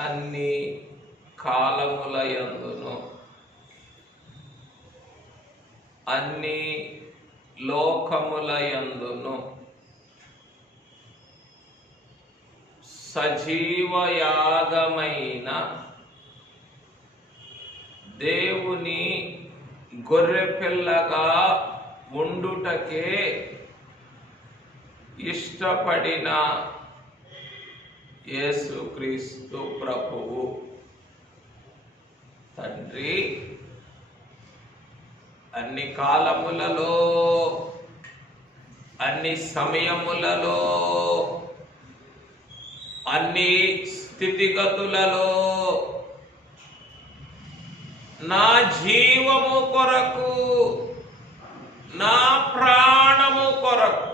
అన్ని కాలములయందును అన్ని లోకములయందును సజీవయాగమైన దేవుని గొర్రెపిల్లగా ఉండుటకే ఇష్టపడిన యేసుక్రీస్తు ప్రభువు తండ్రి అన్ని కాలములలో అన్ని సమయములలో అన్ని స్థితిగతులలో నా జీవము కొరకు నా ప్రాణము కొరకు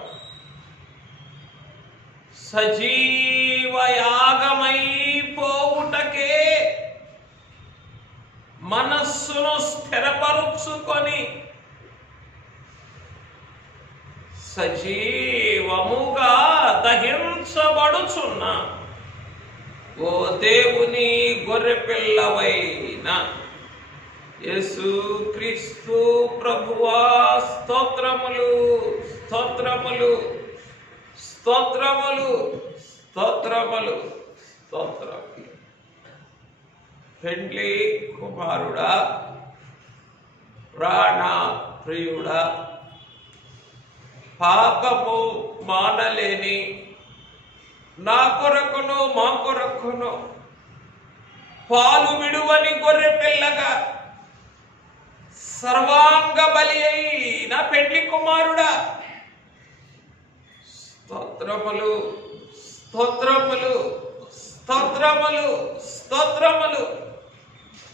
సజీవయాగమైపోవుటకే మనస్సును స్థిరపరుచుకొని సజీవముగా దహించబడుచున్న ఓ దేవుని గొర్రెపిల్లవైన యేసుక్రీస్తు ప్రభువా స్తోత్రములు స్తోత్రములు స్తోత్రములు స్తోత్రములు స్తోత్రములు. పెండ్లి కుమారుడా, ప్రాణ ప్రియుడా, పాపము మానలేని నా కొరకును మా కొరకును పాలు విడువని గొర్రె పిల్లగా సర్వాంగ బలి అయిన పెండ్లి కుమారుడా, స్తోత్రములు స్తోత్రములు స్తోత్రములు స్తోత్రములు.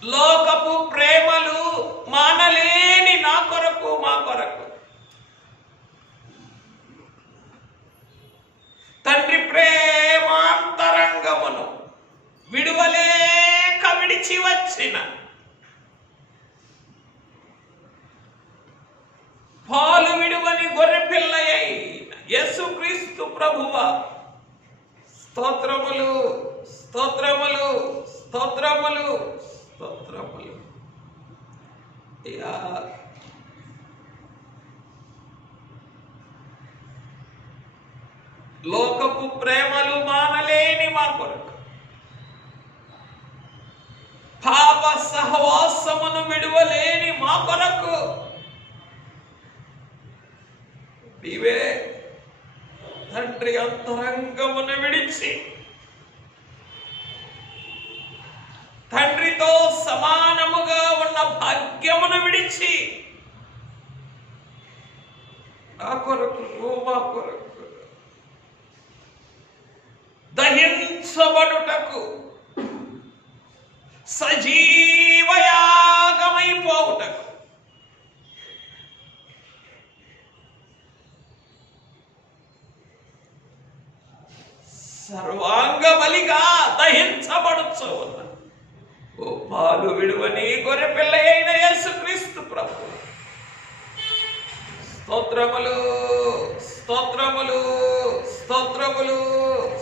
లోకపు ప్రేమలు మానలేని నా కొరకు మా కొరకు తండ్రి ప్రేమాంతరంగమును విడువలేక విడిచి వచ్చిన పాలు విడువని గొర్రె పిల్లయైన యేసుక్రీస్తు ప్రభువా స్తోత్రములు స్తోత్రములు స్తోత్రములు స్తోత్రములు. లోకపు ప్రేమలు మానలేని మా కొరకు పాప సహవాసమును విడువలేని మా కొరకు నీవే తండ్రి అంతరంగమును విడిచి తండ్రితో సమానముగా ఉన్న భాగ్యమును విడిచి నా కొరకు మా కొరకు దహించబడుటకు సజీవయాగమైపోవుటకు సర్వాంగ బలిగా దహించబడుచు ఉన్న ఓ పాలు విడువని గొర్రె పిల్ల అయిన యేసుక్రీస్తు ప్రభు స్తోత్రములు స్తోత్రములు స్తోత్రములు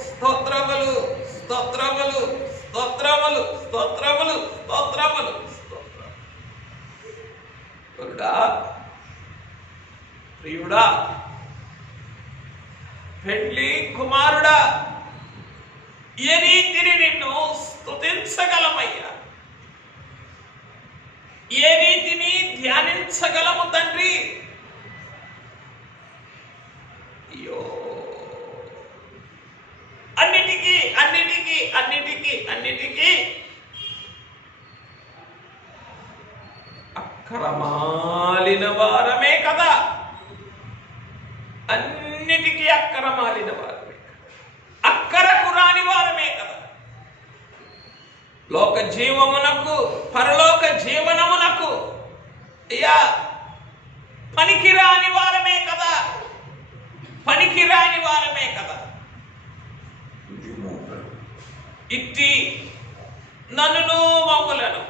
స్తోత్రములు స్తోత్రములు స్తోత్రములు స్తోత్రములు స్తోత్రములు స్తోత్రములు. ప్రియుడా, పెండ్లి కుమారుడా, ఏ రీతిని నిన్ను స్తుతించగలమయ్యా, ఏ రీతిని ధ్యానించగలము తండ్రి. అయ్యో, అన్నిటికీ అన్నిటికీ అన్నిటికీ అన్నిటికీ అక్రమాలిన వారమే కదా, అన్నిటికీ అక్రమాలిన వారమే, అక్కరకు రాని వారమే కదా. లోక జీవమునకు పరలోక జీవనమునకు అయ్యా పనికిరాని వారమే కదా, పనికిరాని వారమే కదా. ఇట్టి నన్ను మమ్ములను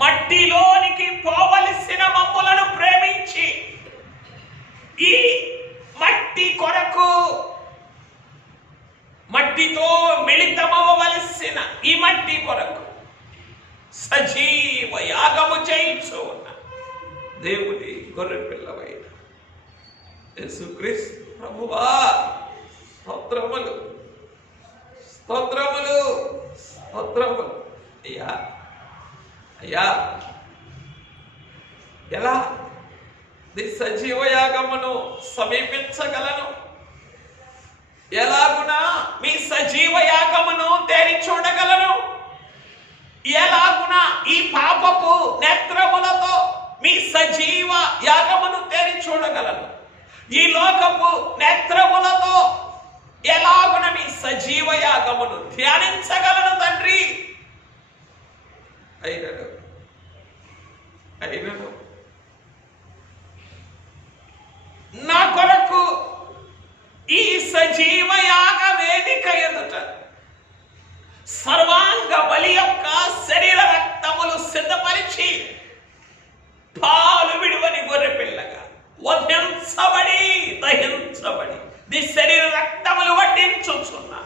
మట్టిలోనికి పోవలసిన మమ్ములను ప్రేమించి ఈ మట్టి కొరకు మట్టితో మిళితమవ్వవలసిన ఈ మట్టి కొరకు సజీవ యాగము చేయించు ఉన్న దేవుని గొర్రె పిల్లవైన యేసుక్రీస్తు ప్రభువా స్తోత్రములు స్తోత్రములు స్తోత్రములు. అయ్యా అయ్యా, ఎలా నీ సజీవ యాగమును సమీపించగలను? ఎలాగునా మీ సజీవ యాగమును తేరి చూడగలను? ఎలాగునా ఈ పాపపు నేత్రములతో మీ సజీవ యాగమును తేరి చూడగలను? ఈ లోకపు నేత్రములతో ఎలాగున మీ సజీవ యాగమును ధ్యానించగలను తండ్రి? అయినను నా కొరకు ఈ సజీవ యాగ వేదిక ఎదుట సర్వాంగ బలి యొక్క శరీర రక్తములు సిద్ధపరిచి పాలు విడువని గొర్రె పిల్లగా వధించబడి దహించబడి నీ శరీర రక్తములు వడ్డించుచున్నా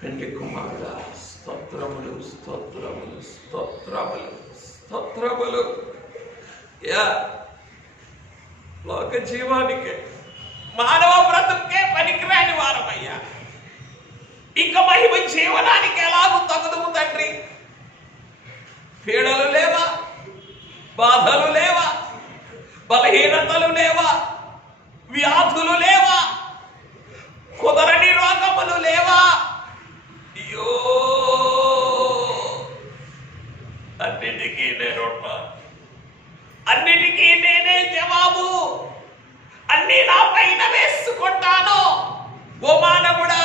పెండ్లి కుమారుడా స్తోత్రములు స్తోత్రములు స్తోత్రములు స్తోత్రములు. యా లోక జీవానికే మానవ బ్రతుకే పనికిరాని వారమయ్యా. ఇక మహిమ జీవనానికి ఎలాగూ తగుదుము తండ్రి? పీడలు లేవా? బాధలు లేవా? బలహీనతలు లేవా? వ్యాధులు లేవా? కుదరని రోగములు లేవా? అయ్యో, అన్నిటికీ నేనున్నా, అన్నిటికీ నేనే జవాబు, అన్ని నా పైన వేసుకుంటాను. ఓ మానవుడా,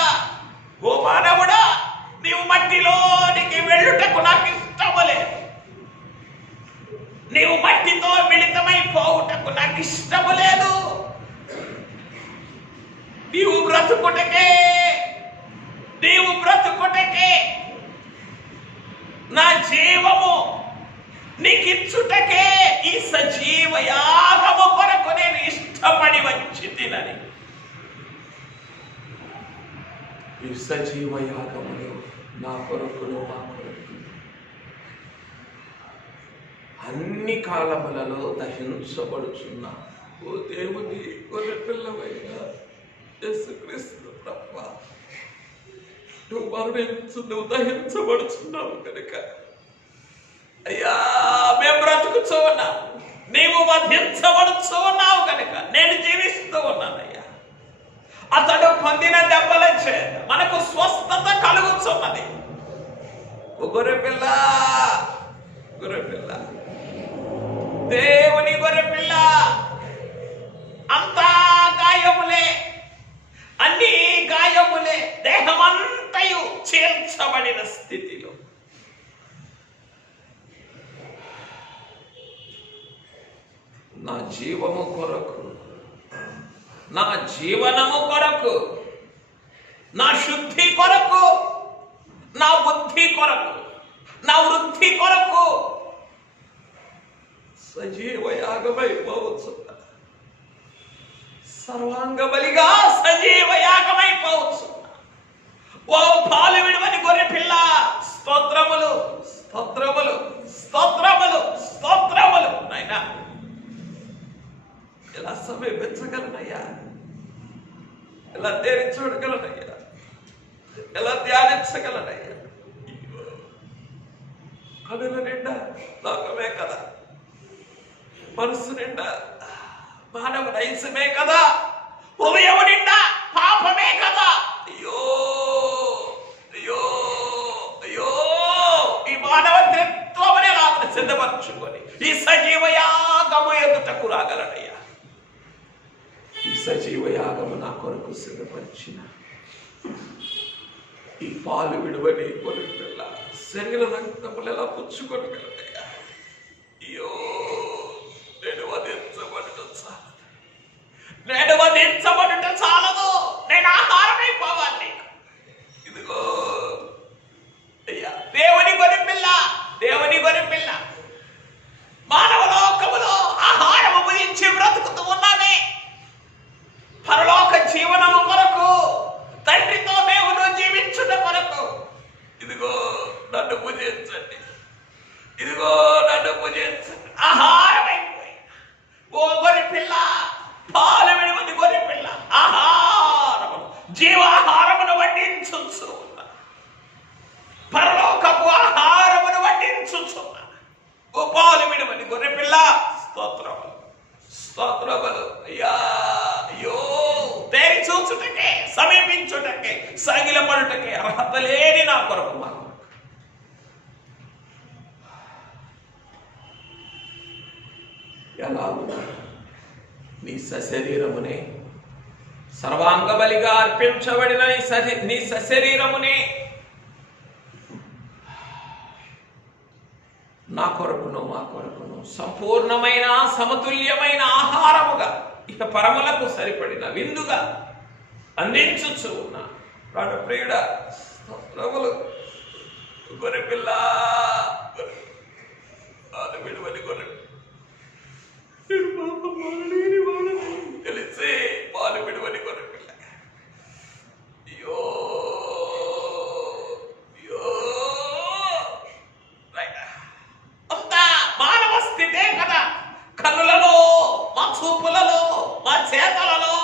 ఓ మానవుడా, నీవు మట్టిలోనికి వెళ్ళుటకు నాకు ఇష్టము లేదు. నీవు మట్టితో మిళితమైపోవుటకు నాకు ఇష్టము లేదు. నీవు బ్రతుకుటకే నా జీవము నీకిచ్చుటకే ఈ సజీవ యాగము కొరకు నేను ఇష్టపడి వచ్చి తినని. ఈ సజీవ యాగములు నా కొరకు అన్ని కాలములలో దహించబడుచున్నా ఓ దేవుని గొర్రె పిల్లవైన యేసుక్రీస్తు ప్రభువా, నువ్వు మరణించు, నువ్వు దహించబడుచున్నావు కనుక అయ్యా మేము బ్రతుకుతూ ఉన్నావు, నీవు వధించబడుతూ ఉన్నావు కనుక నేను జీవిస్తూ ఉన్నానయ్యా. అతడు పొందిన దెబ్బల చేత మనకు స్వస్థత కలుగుతున్నది. గొర్రెపిల్ల, గొర్రెపిల్ల, దేవుని గొర్రెపిల్ల, అంతా గాయములే, అన్ని గాయములే, దేహమంతయు చీల్చబడిన స్థితిలో నా జీవము కొరకు, నా జీవనము కొరకు, నా శుద్ధి కొరకు, నా బుద్ధి కొరకు, నా వృద్ధి కొరకు సజీవ యాగమైపోవచ్చున్నా, సర్వాంగ బలిగా సజీవ యాగమైపోవచ్చున్నా. ఓ పాలు విడువని గొర్రె పిల్ల, స్తోత్రములు స్తోత్రములు స్తోత్రములు స్తోత్రములు. నాయనా ఎలా సమీపించగలనయ్యా, ఎలా తేరి చూడగలనయ్యా, ఎలా ధ్యానించగలనయ్యా? కనుల నిండా లోకమే కదా, మనసు నిండా మానవ నైజమే కదా, హృదయం నిండా పాపమే కదా. అయ్యో అయ్యో అయ్యో, ఈ మానవ త్రిత్వమనే లాభం సిద్ధపరచుకొని ఈ సజీవ యాగము ఎదుటకు రాగలనయ్యా. ఈ సజీవ యాగము నా కొరకు సిద్ధపరిచిన ఈ పాలు విడువని గొర్రె పిల్ల శరీర రక్తములు ఎలా పుచ్చుకొనగలనయ్యా? అయ్యో, నేను వధించబడటం చాలదు, నేను వధించబడటం చాలదు, నేను ఆహారమైపోవాలి. ఇదిగో అయ్యా, దేవుని గొర్రె పిల్ల, దేవుని గొర్రె పిల్ల, మానవ లోకములో ఆహారము భుజించి బ్రతుకుతూ ఉన్నానే, పరలోక జీవనము కొరకు తండ్రితో ఇదిగో నన్ను భుజించు ఆహారమైపోయి. ఓ గొర్రె పిల్ల, పాలు విడువని గొర్రె పిల్ల, ఆహారమును జీవాహారమును వడ్డించుచున్న, పరలోకపు ఆహారమును వడ్డించుచున్న ఓ పాలు విడువని గొర్రె పిల్ల, స్తోత్రములు స్తోత్రములు. అయ్యా, అయ్యో, తేరి చూచుటకే, సమీపించుటకే, సాగిలపడుటకే అర్హత లేని నా కొరకు మా ఎలాగునా నీ సశరీరమునే, సర్వాంగ బలిగా అర్పించబడిన నీ సశరీరమునే నా కొరకును మా కొరకును సంపూర్ణమైన సమతుల్యమైన ఆహారముగా, ఇక పరములకు సరిపడిన విందుగా అందించుచు ఉన్న ప్రాణప్రియుడా, స్తోత్రములు. గొర్రెపిల్ల, విడువని గొర్రె తెలిసే పాలు విడువని గొర్రె పిల్ల. అయ్యో అయ్యో, అంతా మానవ స్థితే కదా. కన్నులలో, మా చూపులలో, మా చేతలలో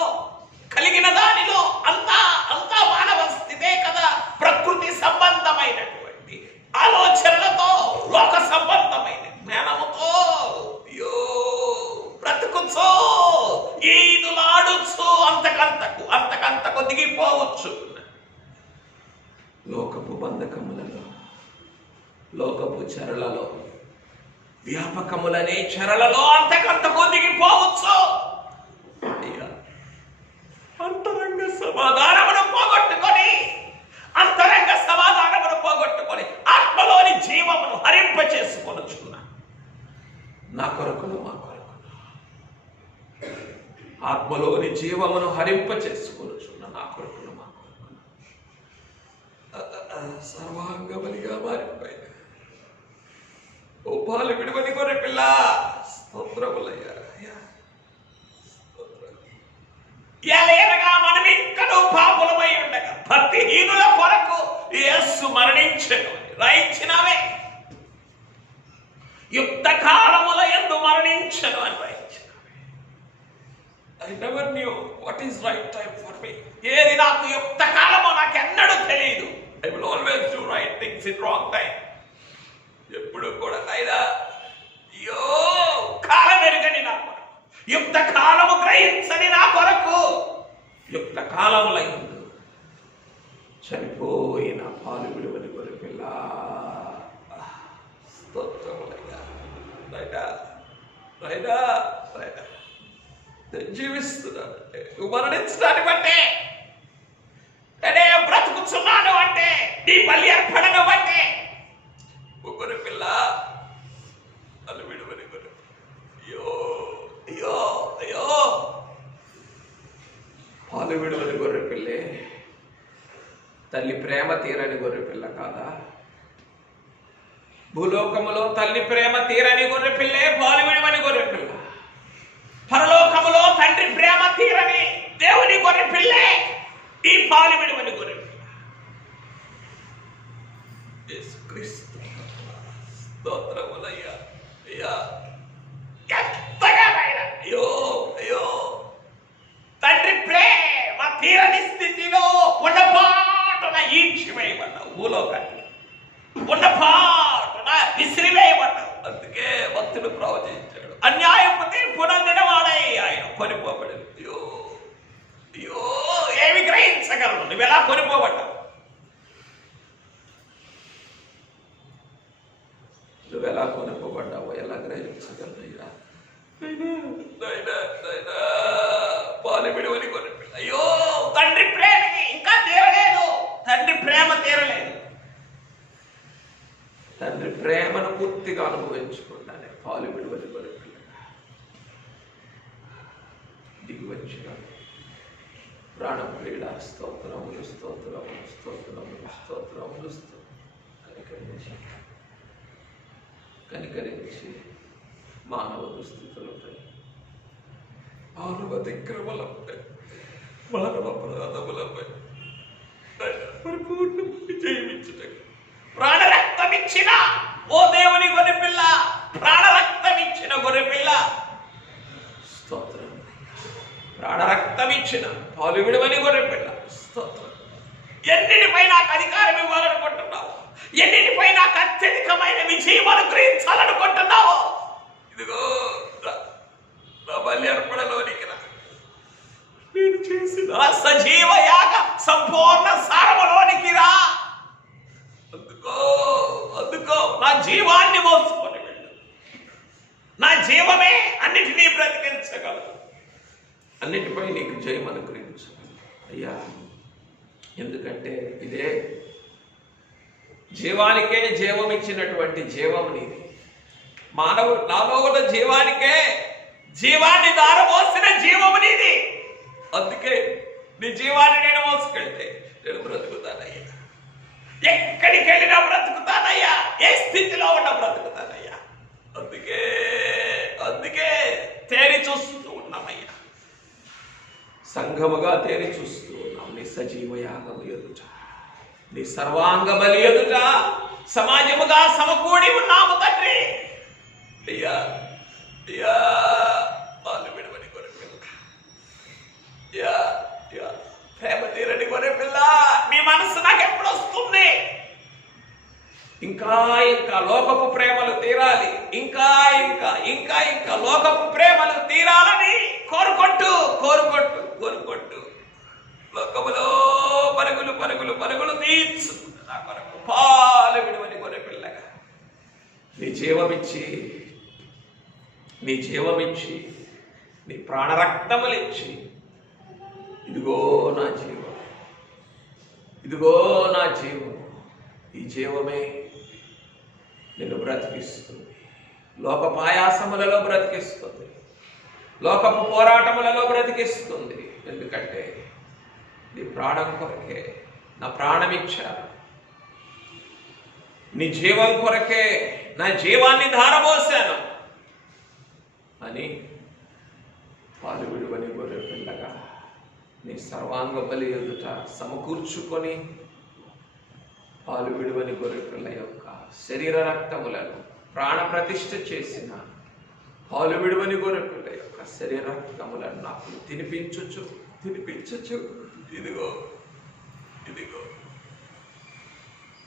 కలిగిన దానిలో అంతా అంతా మానవ స్థితే కదా. ప్రకృతి సంబంధమైనటువంటి ఆలోచనలతో, లోక సంబంధమైన జ్ఞానముతో బ్రతుకుచో, ఈదులాడుచు అంతకంతకు దిగిపోవచ్చు. లోకపు బంధకములలో, లోకపు చెరలలో, వ్యాపకములనే చెరలలో అంతకంతకు దిగిపోవచ్చు. అంతరంగ సమాధానమును పోగొట్టుకొని ఆత్మలోని జీవమును హరింపచేసుకొనుచున్నా నా కొరకును మా కొరకును, ఆత్మలోని జీవమును హరింపచేసుకొనుచున్న నా కొరకును మా కొరకును సర్వాంగ బలిగా మారిపోయిన ఓ పాలు విడువని గొర్రె పిల్ల, స్తోత్రములయ్యా. ఎలాగగా మనం ఇంకనూ పాపులమై ఉండగా భక్తిహీనుల కొరకు యేసు మరణించెను అని రాయించినావే. యుక్త కాలముల యందు మరణించెను అని రాయించినావే. I never knew what is right time for me. ఏది నాకు యుక్త కాలమో నాకెన్నడూ తెలియదు. I will always do right things in wrong time. ఎప్పుడు కూడా అయినా అయ్యో, కాలం ఎరుగని నా కొరకు, యుక్త కాలము గ్రహించని నా కొరకు, యుక్త కాలముల యందు చనిపోయిన పాలు విడువని గొర్రె పిల్ల, స్తోత్రములయ్యా. జీవిస్తున్నానంటే, నువ్వు మరణించడాన్ని బట్టే, నేనే బ్రతుకుతున్నాను అంటే, నీ బలి అర్పణను బట్టే. గొర్రె పిల్ల, పాలు విడువని గొర్రె, అయ్యో అయ్యో అయ్యో, పాలు విడువని గొర్రె పిల్లే, తల్లి ప్రేమ తీరని గొర్రె పిల్ల కాదా? భూలోకములో తల్లి ప్రేమ తీరని గొర్రె పిల్లే పాలు విడువని గొర్రె పిల్ల. పరలోకములో తండ్రి ప్రేమ తీరని దేవుని గొర్రె పిల్లే ఈ పాలు విడువని గొర్రె పిల్ల. యేసుక్రీస్తు స్తోత్రములయ్యా. అయ్యా, ఎంతగానైనా అయ్యో అయ్యో, తండ్రి ప్రేమ తీరని స్థితిలో ఉన్నపాటున ఈడ్చివేయబడ్డావు, భూలోకాన్ని ఉన్నపాటున విసిరివేయబడ్డావు. అందుకే భక్తుడు ప్రవచించాడు, అన్యాయపు తీర్పు నొందినవాడై ఆయన కొనిపోబడింది. అయ్యో అయ్యో, ఏమి గ్రహించగలను? నువ్వు ఎలా కొనిపోబడ్డావు? నువ్వెలా కొనుక్కోబడ్డావో ఎలా గ్రహించగలయ్యా? పాలు విడువని గొర్రె పిల్ల. అయ్యో, తండ్రి ప్రేమ ఇంకా తీరలేదు, తండ్రి ప్రేమ తీరలేదు. తండ్రి ప్రేమను పూర్తిగా అనుభవించకుండానే పాలు విడువని గొర్రె పిల్ల దిగి వచ్చిన ప్రాణప్రియుడ, స్తోత్రములు స్తోత్రములు స్తోత్రములు స్తోత్రములు. కనికరించి మానవ దుస్థితులపై, మానవ దిక్రమలపై, మానవ అపరాధములపై పరిపూర్ణ విజయమిచ్చుటకు ప్రాణరక్తమిచ్చిన ఓ దేవుని గొర్రె పిల్ల, స్తోత్రం. ఎన్నిటిపై నాకు అధికారం ఇవ్వాలనుకుంటున్నావు? ఎన్నిటిపై నాకు అత్యధికమైన విజయం అనుగ్రహించాలనుకుంటున్నావు? ఇదిగో నా బలి అర్పణలోనికి రా. నేను చేసిన సజీవ యాగ సంపూర్ణ సారములోనికి రా. అందుకో నా జీవాన్ని మోసుకొని వెళ్ళు. నా జీవమే అన్నిటినీ బ్రతికించగలదు. అన్నిటిపై నీకు జయం అనుగ్రహించగలదు అయ్యా. ఎందుకంటే ఇదే జీవానికే జీవం ఇచ్చినటువంటి జీవం నీది. నాలో ఉన్న జీవానికే జీవాన్ని దారమోసిన జీవము నీది. అందుకే నీ జీవాన్ని నేను మోసుకెళ్తే నేను బ్రతుకుతానయ్యా. ఎక్కడికి వెళ్ళినా బ్రతుకుతానయ్యా. ఏ స్థితిలో ఉన్నా బ్రతుకుతానయ్యా. అందుకే తేరి చూస్తూ ఉన్నామయ్యా. సంఘముగా తేరి చూస్తూ ఉన్నాం. నీ సజీవ యాగము ఎదుట, నీ సర్వాంగ బలి ఎదుట సమాజముగా సమకూడి ఉన్నాము తండ్రి. అయ్యా అయ్యా పాలు విడవని గొర్రెపిల్ల, ప్రేమ తీరని గొర్రెపిల్ల, నీ మనసు నాకు ఎప్పుడు వస్తుంది? ఇంకా లోకపు ప్రేమలు తీరాలి. ఇంకా లోకపు ప్రేమలు తీరాలని కోరుకుంటూ లోకములో పరుగులు తీర్చు నా కొరకు పాలు విడవని గొర్రెపిల్లగా నీ జీవమిచ్చి నీ ప్రాణరక్తములిచ్చి ఇదిగో నా జీవం, ఈ జీవమే నిన్ను బ్రతికిస్తుంది. లోకపు ఆయాసములలో బ్రతికిస్తుంది, లోకపు పోరాటములలో బ్రతికిస్తుంది. ఎందుకంటే నీ ప్రాణం కొరకే నా ప్రాణమిచ్చాను. నీ జీవం కొరకే నా జీవాన్ని ధారపోసాను అని పాలు విడువని గొర్రె పిల్లగా నీ సర్వాంగ బలి ఎదుట సమకూర్చుకొని పాలు విడువని గొర్రె పిల్ల యొక్క శరీర రక్తములను ప్రాణ ప్రతిష్ఠ చేసిన పాలు విడువని గొర్రె పిల్ల యొక్క శరీర రక్తములను నాకు తినిపించచ్చు. ఇదిగో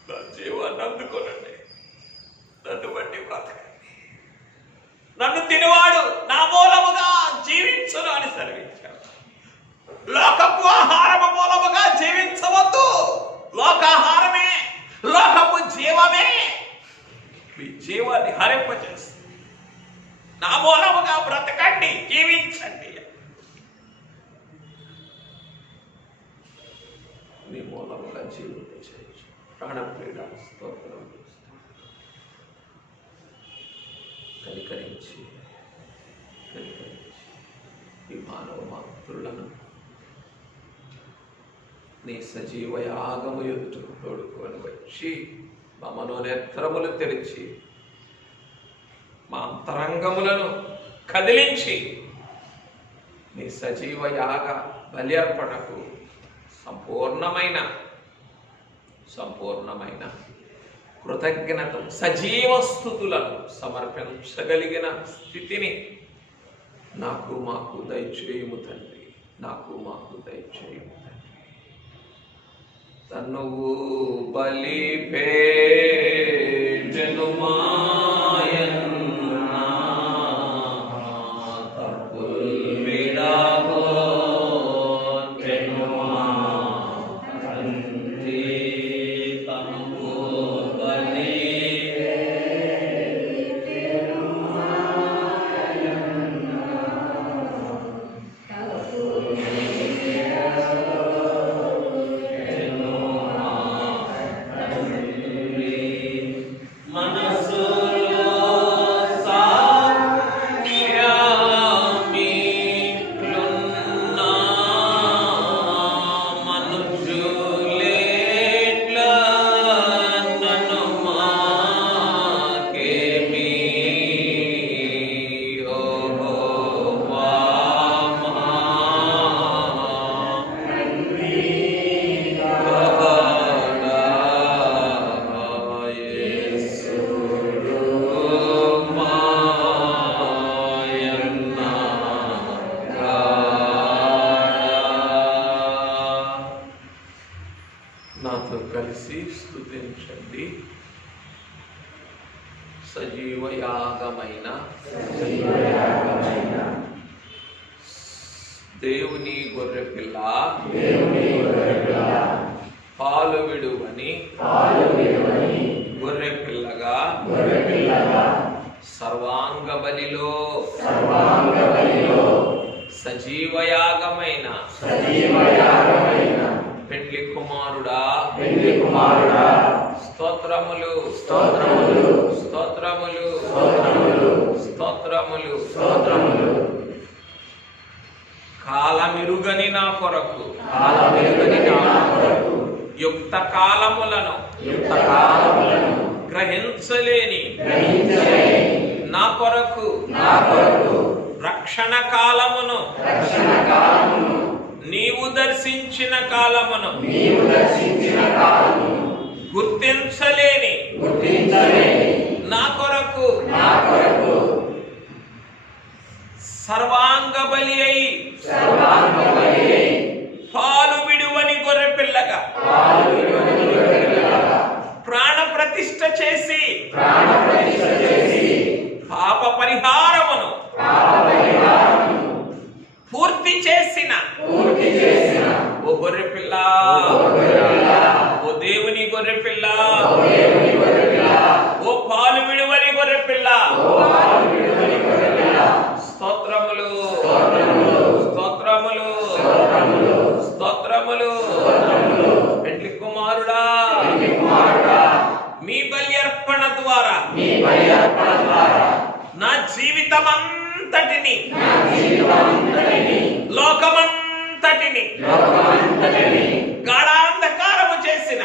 నా జీవాన్ని అందుకోనండి. నన్ను బట్టి బ్రతకండి. నన్ను తినవాడు నా మూలముగా జీవించును అని సెలవించాడు. లోకపు ఆహారము మూలముగా జీవించవద్దు. లోకాహారమే, లోకపు జీవమే మీ జీవాన్ని హరింపజేస్తుంది. నా మూలముగా బ్రతకండి, జీవించండి. నీ మూలముగా జీవించవచ్చు. ప్రాణప్రియుడ స్తోత్రం. కనికరించి ఈ మానవ మాతృలను నీ సజీవ యాగము ఎదుటకు తోడుకొని వచ్చి మా మనోనేత్రములు తెరిచి మా అంతరంగములను కదిలించి నీ సజీవ యాగ బల్యర్పణకు సంపూర్ణమైన కృతజ్ఞత సజీవ స్థుతులను సమర్పించగలిగిన స్థితిని మాకు దయచేయము తండ్రి. మాకు దయచేయము తండ్రి. తనువు బలిపే జనుమాయన్నా తప్పుల్ విడాగో మనసు నాతో కలిసి స్తుతించండి. సజీవయాగమైన దేవుని గొర్రెపిల్ల, పాలు విడువని గొర్రెపిల్లగా సర్వాంగ బలిలో సజీవయాగమైన పెండ్లి కుమారుడా స్తోత్రములు స్తోత్రములు స్తోత్రములు స్తోత్రములు స్తోత్రములు. కాలమిరుగని నా కొరకు యుక్త కాలములను గ్రహించలేని నా కొరకు రక్షణ కాలమును నీవు దర్శించిన కాలమును గుర్తించలేని నా కొరకు సర్వాంగ బలి అయి పాలు విడువని గొర్రె పిల్లగా ప్రాణ ప్రతిష్ఠ చేసి పాప పరిహారమును పూర్తి చేసిన ఓ గొర్రె పిల్ల, ఓ దేవుని గొర్రె పిల్ల, ఓ పాలు విడువని గొర్రె పిల్ల, స్తోత్రములు స్తోత్రములు స్తోత్రములు. పెండ్లి కుమారుడా, మీ బలి అర్పణ ద్వారా నా జీవితమంతటిని లోకమంతటిని గాఢాంధకారము చేసిన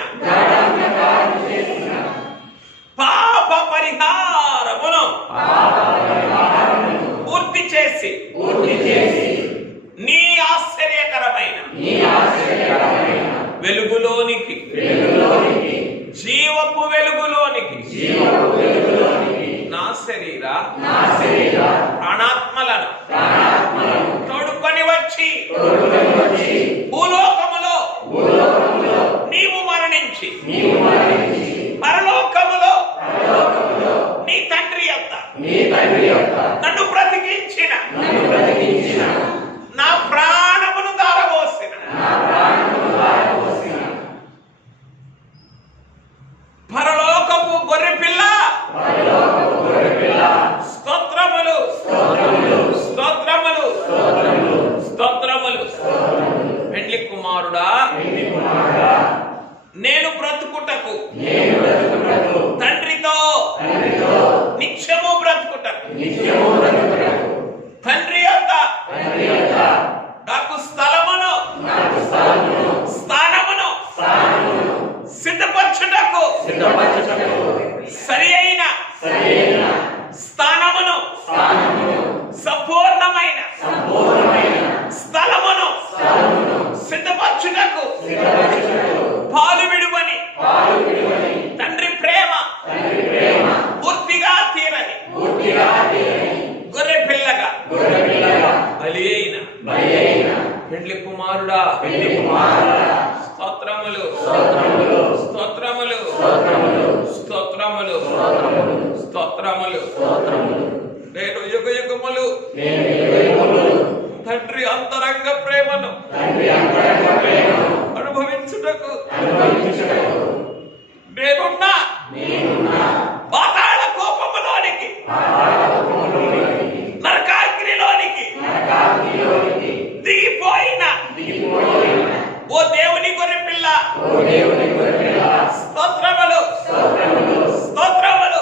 పాప పరిహారమును పూర్తి చేసి నీ ఆశ్చర్యకరమైన వెలుగులోనికి జీవపు వెలుగులోనికి నా శరీర ప్రాణాత్మలను తోడుకొని వచ్చి భూలోకములో నీవు మరణించి పరలోకములో నీ తండ్రి యొక్క నన్ను బ్రతికించిన నా ప్రాణమును దారబోసిన పరలోకపు గొర్రెపిల్ల, స్తోత్రములు స్తోత్రములు స్తోత్రములు. పెండ్లి కుమారుడా, నేను బ్రతుకుటకు తండ్రితో నిత్యము బ్రతుకుటకు తండ్రి యొక్క నాకు స్థలమును స్థానమును సిద్ధపరచుటకు సరి అయిన స్థానమును సంపూర్ణమైన స్థలమును సిద్ధపరచుటకు పాలు విడువని తండ్రి ప్రేమ పూర్తిగా తీరని గొర్రె పిల్లగా బలి అయిన పెండ్లి కుమారుడా, స్తోత్రములు స్తోత్రములు స్తోత్రములు స్తోత్రములు. నేను యుగ యుగములు తండ్రి అంతరంగ ప్రేమను అనుభవించుటకు నేనున్నా పాతాళ కోపములోనికి నరకాగ్నిలోనికి దిగిపోయిన ఓ దేవుని గొర్రె పిల్ల, స్తోత్రములు స్తోత్రములు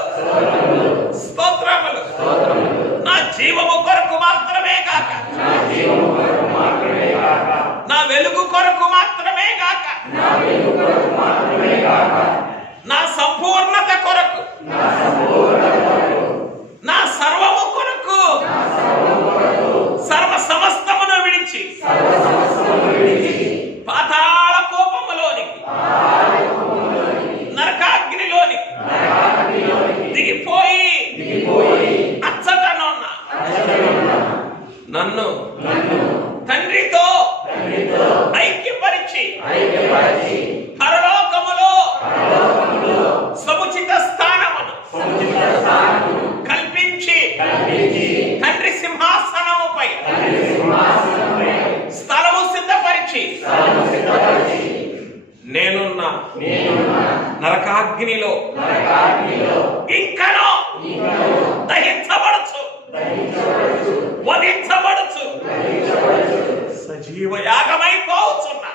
స్తోత్రములు. నా జీవము కొరకు మాత్రమే కాక నా వెలుగు కొరకు మాత్రమే కాక నా సంపూర్ణత కొరకు నా సర్వము కొరకు సర్వ సమస్తమును విడిచి పాతాళ కోపములోనికి నరకాగ్నిలోనికి దిగిపోయి అచ్చటనున్న నన్ను తండ్రితో ఐక్యపరిచి పరలోక నేనున్న నరకాగ్నిలో ఇంకనో దహించబడచ్చు, వధించబడచ్చు, సజీవ యాగమైపోవచ్చున్నా.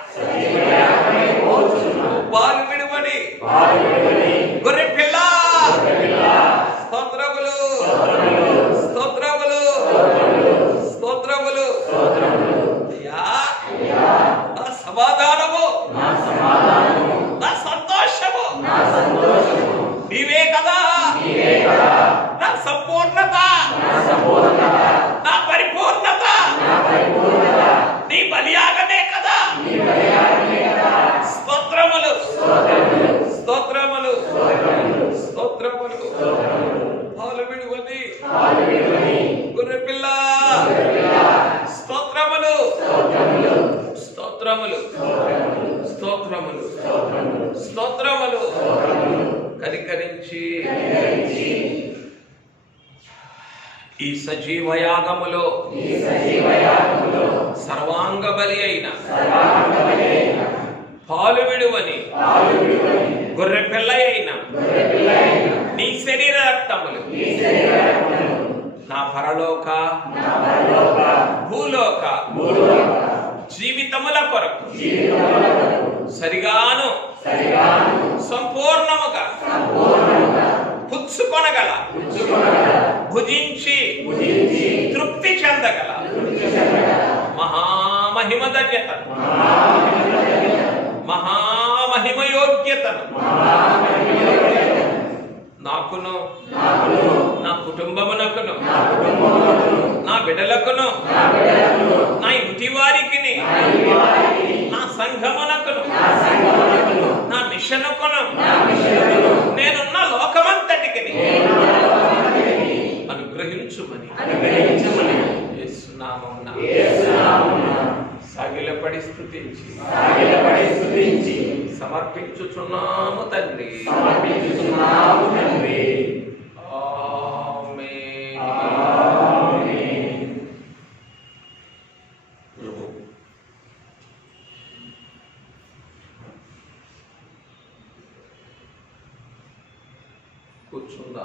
పాలు విడువని గొర్రె పిల్ల, స్తోత్రములు, స్తోత్రములు, స్తోత్రములు. అయ్యా, నా సమాధానము, నా సంతోషము నీవే కదా. నా సంపూర్ణత, నా పరిపూర్ణత నీ బలియాగమే కదా. స్తోత్రములు, స్తోత్రములు, స్తోత్రములు. పాలు విడువని గొర్రె పిల్ల, స్తోత్రములు, స్తోత్రములు, స్తోత్రములు, స్తోత్రములు. కనికరించి ఈ సజీవయాగములో సర్వాంగ బలి అయిన పాలు విడువని గొర్రె పిల్ల అయిన నీ శరీర రక్తములు నా పరలోక భూలోక జీవితముల కొరకు సరిగాను సంపూర్ణముగా పుచ్చుకొనగల, భుజించి తృప్తి చెందగల మహామహిమ ధన్యతను, మహామహిమ యోగ్యతను నాకును, నా కుటుంబమునకును, నా బిడ్డలకును, నా ఇంటి వారికి, నా సంఘమునకును, నా మిషనుకును, నేనున్న లోకమంతటికి అనుగ్రహించుమని యేసునామమున సాగిలపడి స్తుతించి సమర్పించుచున్నాము తండ్రి. ఆమేన్. కూర్చుందా.